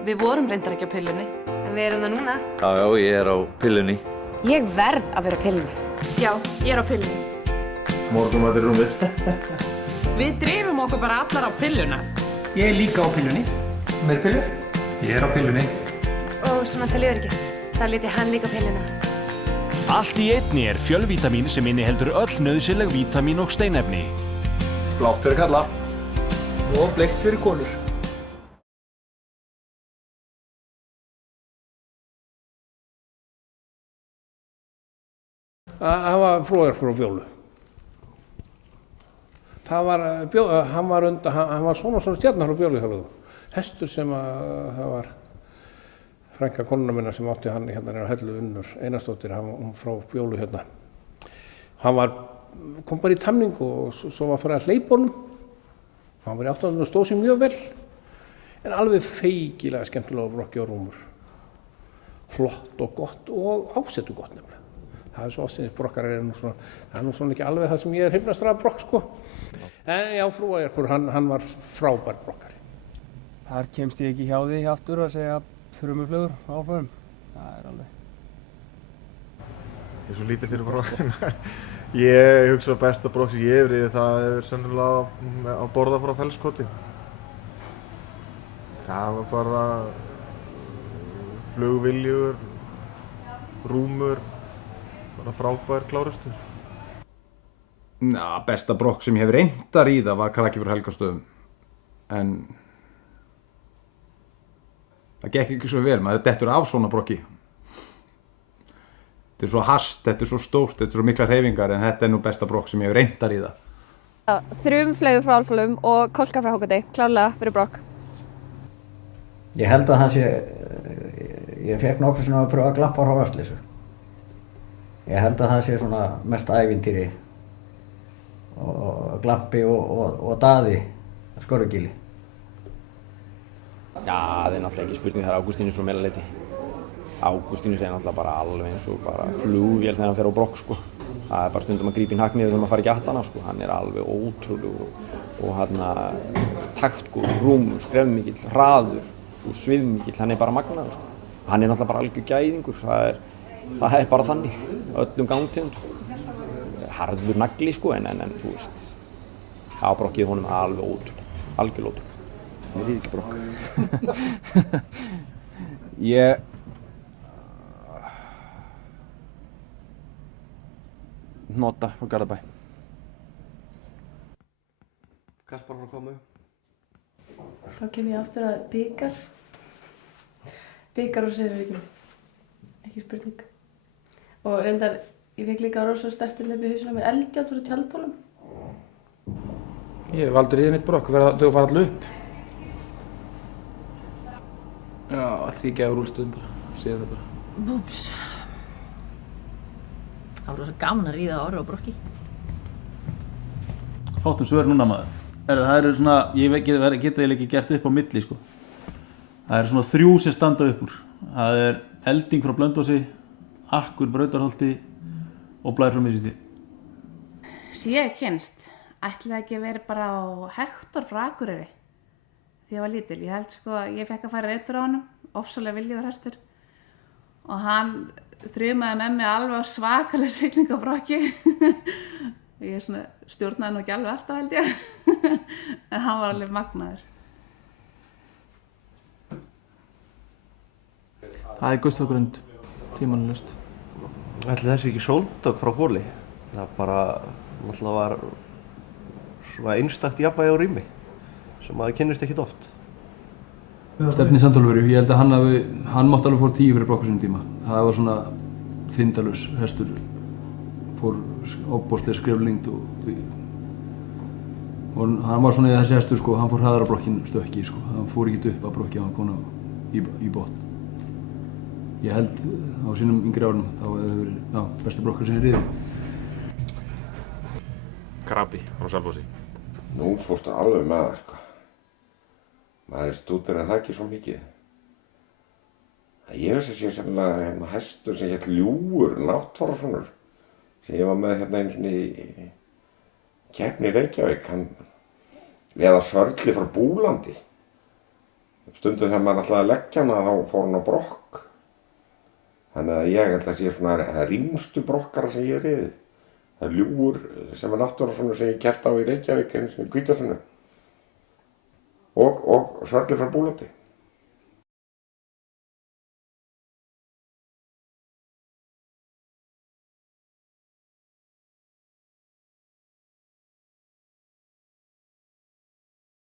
Við vorum reyndar ekki á pillunni. En við erum það núna. Já, ég á pillunni. Ég verð að vera á pillunni. Já, ég á pillunni. Morgunmatur í rúmið. Við drifum okkur bara allar á pilluna. Ég líka á pillunni. Meir pillu? Ég á pillunni. Og svona til öryggis, þá lít ég hann líka á pilluna. Allt í einni fjölvítamín sem inniheldur öll nauðsynleg vítamín og steinefni. Blátt fyrir kalla. Og bleikt fyrir konur. Það var Flóðarkur á Bjólu. Hann var svona stjarnar á Bjólu hjá. Hestur sem það var frænka konuna minna sem átti hann hérna á Hellu Unnur Einarsdóttir, hún frá Bjólu hérna. Hann kom bara í tamningu og svo var farið að hleypa honum. Hann var í 800 og stóð sér mjög vel, en alveg feikilega skemmtilega brokki og rúmur. Flott og gott og ásettu gott nefnilega. Það er svo ástæðisbrokkar það er nú svona ekki alveg það sem ég hrifnastur af brokk sko. En já, Flóðarkur, hann var frábær brokkari. Þar kemst ég ekki hjá því aftur að segja þrumuflugur áfram. Það er alveg. Ég er svo lítið fyrir brokk. Ég hugsa að besta brokk sem ég hef verið, það er sennilega að borða frá Fellskoti. Það var bara flugviljugur, rúmur, bara frábær klárustur. Besta brokk sem ég hef reyndar í það var Krakki frá Helgastöðum. En það gekk ekki svo vel, maður dettur af svona brokki. Þetta er svo hast, þetta er svo stórt, þetta er svo mikla hreyfingar, en þetta er nú besta brokk sem ég hef reyndar í það. Já, þrumfleygur frá Álfhólum og kolka frá Hákoti, klárlega fyrir brokk. Ég held að það sé, ég fekk nokkur svona að pröfa að glampa frá Vatnsleysu. Ég held að það sé svona mest ævintýri og glampi og daði að Skorrugili. Já, það er náttúrulega ekki spurning, það er Ágústínus frá Melaleiti. Ágústínus er náttúrulega bara alveg eins og bara flugvél þegar hann fer á brokk sko. Það er bara stundum að grípa í hnakkniður þegar maður fara ekki aftan á sko. Hann er alveg ótrúlegur og hann taktgóður, rúmur, skrefmikill, hraður og svifmikill, hann er bara magnaður sko. Hann er náttúrulega bara algjör gæðingur, það er bara þannig, öllum gangtegundum. Harður nagli sko, en þú veist, á brokkið honum alveg ótrúlegt, algjörlega ótrúlegt. Það er ríðill brokk. Ég Nota frá Garðabæ. Kaspar frá Komu. Þá kem ég aftur að bikar. Bikar og Sigurvíkjum. Ekki spurning. Og reyndar, ég fekk líka rosa stertilega í hausinn á mér Eldjárn frá Tjaldhólum. Ég hef aldrei riðið mitt brokk, þau fara allir upp. Já, allt því gefur úrstöðum bara, séð það bara. Búms. Það var rosa gaman að ríða á orru og brokki. Fátum svör núna maður. Það eru svona, ég geta ekki gert upp á milli sko. Það eru svona 3 sem standa upp úr. Það er Elding frá Blönduósi, Akkur Brautarholti og Blær frá Miðsvíti. Sem ég hef kynnst, ætli það ekki að vera bara á Hektor frá Akureyri. Því ég var lítil. Ég held sko að ég fekk að fara reitur á honum, ofsalega viljugur hestur. Og hann þrumaði með mig alveg á svakalega siglingu á brokki. Ég stjórnaði nú ekki alveg alltaf held ég. En hann var alveg magnaður. Það er Guðstagrund, tímanlaust. Ætli þessi ekki sóldögg frá Hóli. Það bara, náttúrulega var svona einstakt jafnvægi á rými sem maður kynnist ekkert oft. Stefni Sandhólfur, ég held að hann mátti alveg fór 10 fyrir brokku sinni tíma. Það var svona þindalus hestur, fór óbóðslega skreflengd og hann var svona í þessi hestur sko, hann fór hraðar á brokkinu stökki sko, hann fór ekki upp að brokki, hann kom í botn. Ég held á sínum yngri árum, þá hefði verið bestu brokkar sem ég riði. Krabi frá Selfossi. Nú fórstu alveg með það sko. Maður stúderaði það ekki svo mikið. Ég veist að sé sennilega hestur sem hét Ljúgur, Náttfararsonur, sem ég var með einu sinni í keppni í Reykjavík, eða Sörli frá Búlandi. Stundum þegar maður ætlaði að leggja hana þá fór hún á brokk. Þannig að ég held að sé svona rýmstu brokkara sem ég hef riðið. Það er Ljúfur sem er náttúrusonur sem ég keppti á í Reykjavík einu sinni í Hvítasunnu og Sörli frá Búlandi.